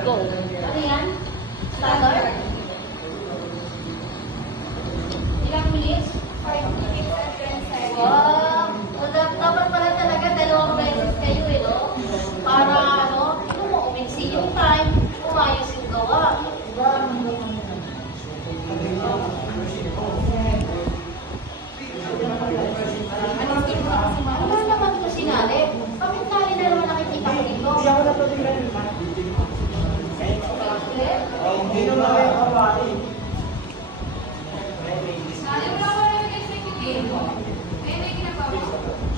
Go. Ano yan? Starter? Ilang minutes? 5 minutes at 10 seconds. Wow! Dapat pala talaga dalawang beses kayo eh, no? Para ano, umiksi yung time, umayos yung gawa. Ano naman ito sinali? Bakit tali na naman nakikita ko dito? Hindi ako napatilan yung mat. Hindi naman ako yung kabali.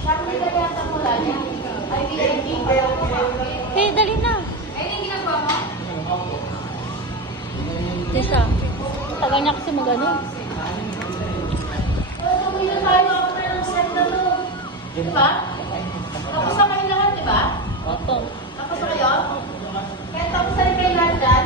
Siya ang nilagyan mula niya. Ay, Hey, dali na. Isa. Tagal niya kasi mag-ano. tuloy na tayo after ng set na to. Diba? Tapos na kayo lahat, diba? Opo. Tapos na kayo? Kaya tapos na rin kayo lahat dyan?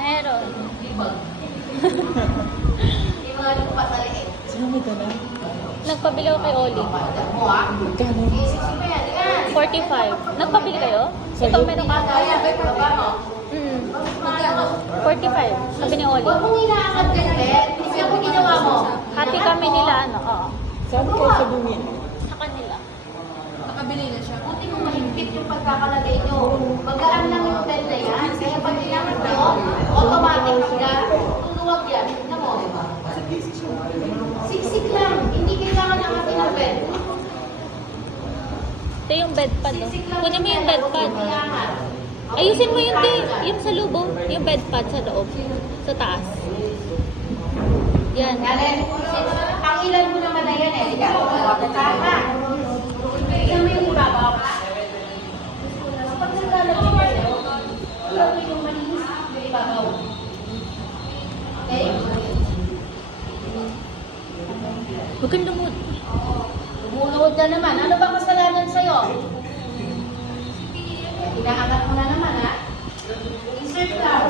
Meron. Yung mga lupa sa liit. Sino may dala? Nagpabili ako kay Oli. Mo ah? Magkano? Isip mo yan. Yan. 45. Nagpabili kayo? Ito meron ka. Kaya, baba mo. 45. Sabi ni Oli. Huwag mong inaangat yung bed. Kasi ako ginawa mo. Hati kami nila, ano, oo. Saan kayo sa bumili? Sa kanila. Buti mo mahigpit yung pagkakalagay nyo. Magaan lang yung bed na yan. Kaya pag inangat nyo, automatic hangga. Tuluwag yan. Tignan mo. Siksik lang. Hindi kailangan angatin ang bed. Ito yung bed pad, oh. Siksik lang Kunin mo yung bed pad. Huwag iangat. Ayusin mo yung yung sa lubo. Yung bed pad sa loob. Sa taas. Yan. Galing. Ang ilan mo naman na yan eh. Ikaw, tama. Tignan mo yung ibabaw. Kapag naglalagay kayo, wala mo yung malinis yung ibabaw. Okay? Huwag kang lumot. Lumulood na naman. Ano ba kasalanan sa'yo? Inaangat mo na naman, ha? Insert lang.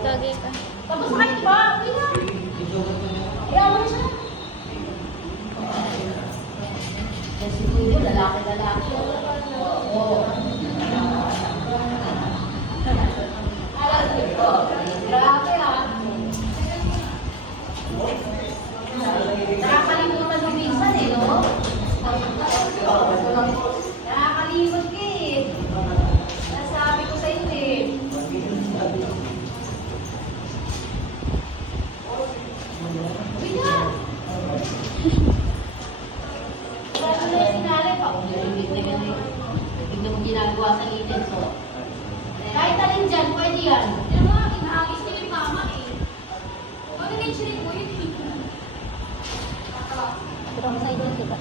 Lagi ka. Tapos kayo ba? Okay na. Kaya mo na siya. Kasi siguro, lalaki. Oo. Grabe, ha? Nakakalimutan mo minsan, eh, no? Nakakalimot ka, eh. Nasabi ko sa iyo, eh. Bigat! Bago na yung sinali pa. Tignan mo ginagawa sa itin, so. Kahit alin dyan, pwede yan. Inaagis niya yung mama, eh. Ano na yung sinig mo yun? Wrong side yung diba?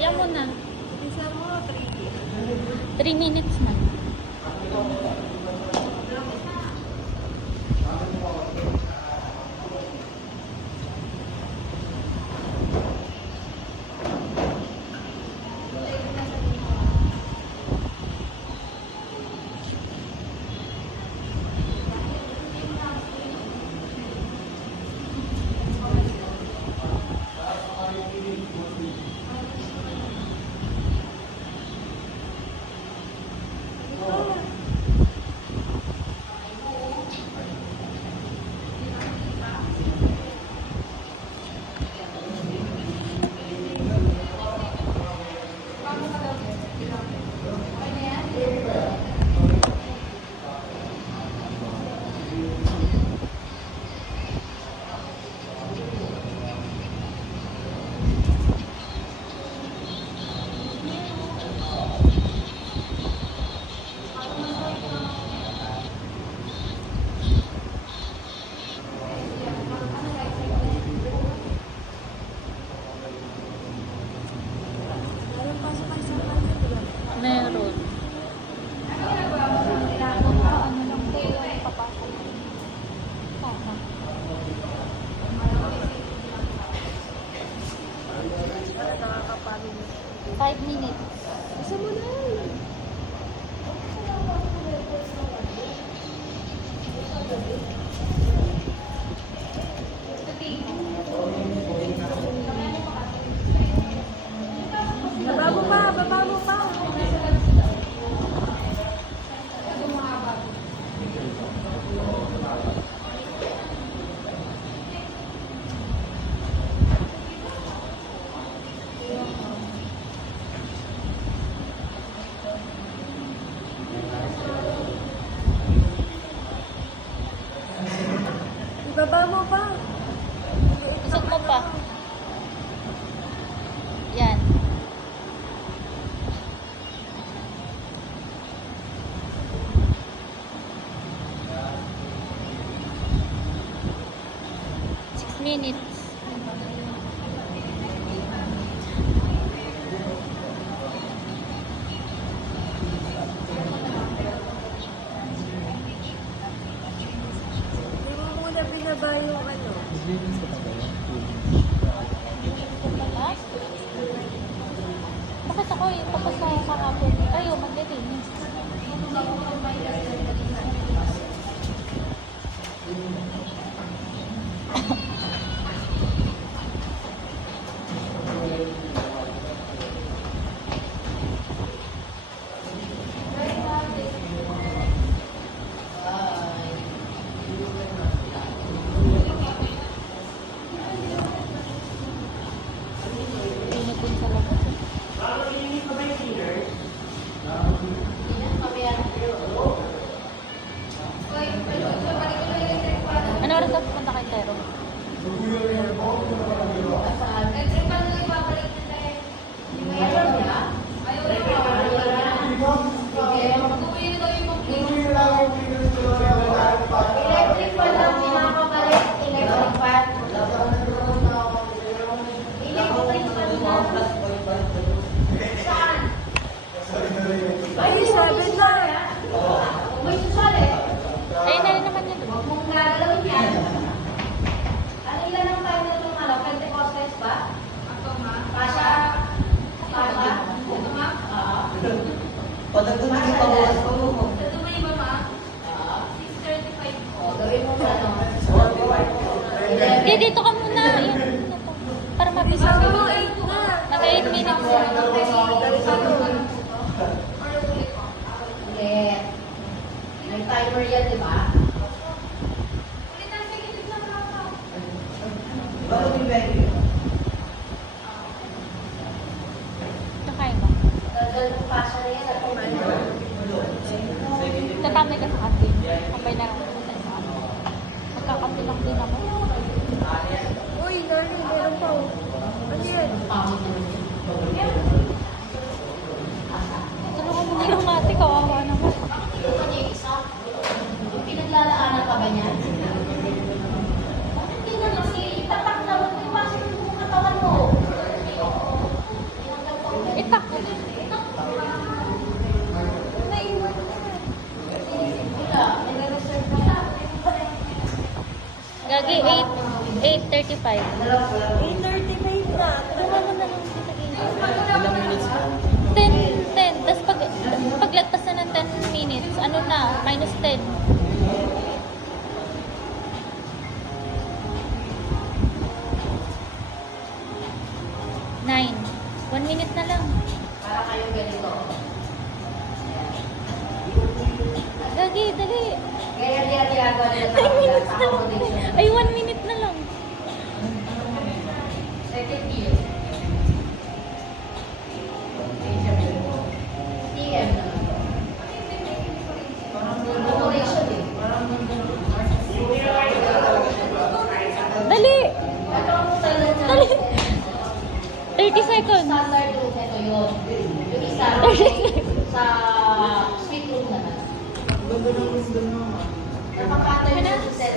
Yan mo na. 3 minutes na. minutes. Hindi mo muna binaba yung ano. Bakit ako eh, tapos na kahapon. Kayo, maglilinis. Init din sa labas eh. Ano oras ka pupunta kay Tero? Electric fan lang pinapabalik. Electric fan. Electric fan lang. Saan? Ay, sabi na. May susali. Ayun na rin naman yun. Huwag mong gagalawin yan. Ano ilan ang tayo na itong ano? Pentecostes ba? Pasha? Pasha? Ito ma? Padagdag na kita bukas pa mo. Ito may iba ma? 6:35. O, gawin mo sa ano? Hindi, dito ka muna. Ayun, ano to. Para mabisa. Nag-8 minutes. Hindi. May timer yan, di ba? Bakit yung baby? Nakain ba? Daldal ng pasha na yan. At Tatamay ka sa kantin. Kapay na lang ako sa isa. Magkakampi lang din ako. Uy, Lordy, meron pa. Ano yan? Tulungan mo na yung ate. Kawawa naman. Pinaglalaanan ka ba niya? Bakit hindi na kasi itatak na mo yung pasok ng buong katawan mo? Itak. Naiwan ka na. Wala, nire-reserve mo na. Gagi, 8:35. 8:35 na. Tulungan mo na lang kita Ilang minutes pa? 10. Tapos paglagpas na ng 10 minutes, ano na, -10. Nine. 1 minute na lang. Para kayong ganito. Gagi, dali. Kaya ginagawa nila 9 sa minutes na lang. accommodation. Ay, 1 minute na lang. Second year. TM na. Accommodation eh. Dali. Ano ang style na? Dali. 30 seconds. Standard room ito yun. Yung isa, sa suite room naman. Ganda ng room doon naman. Napaka-pattern Ano? sa set.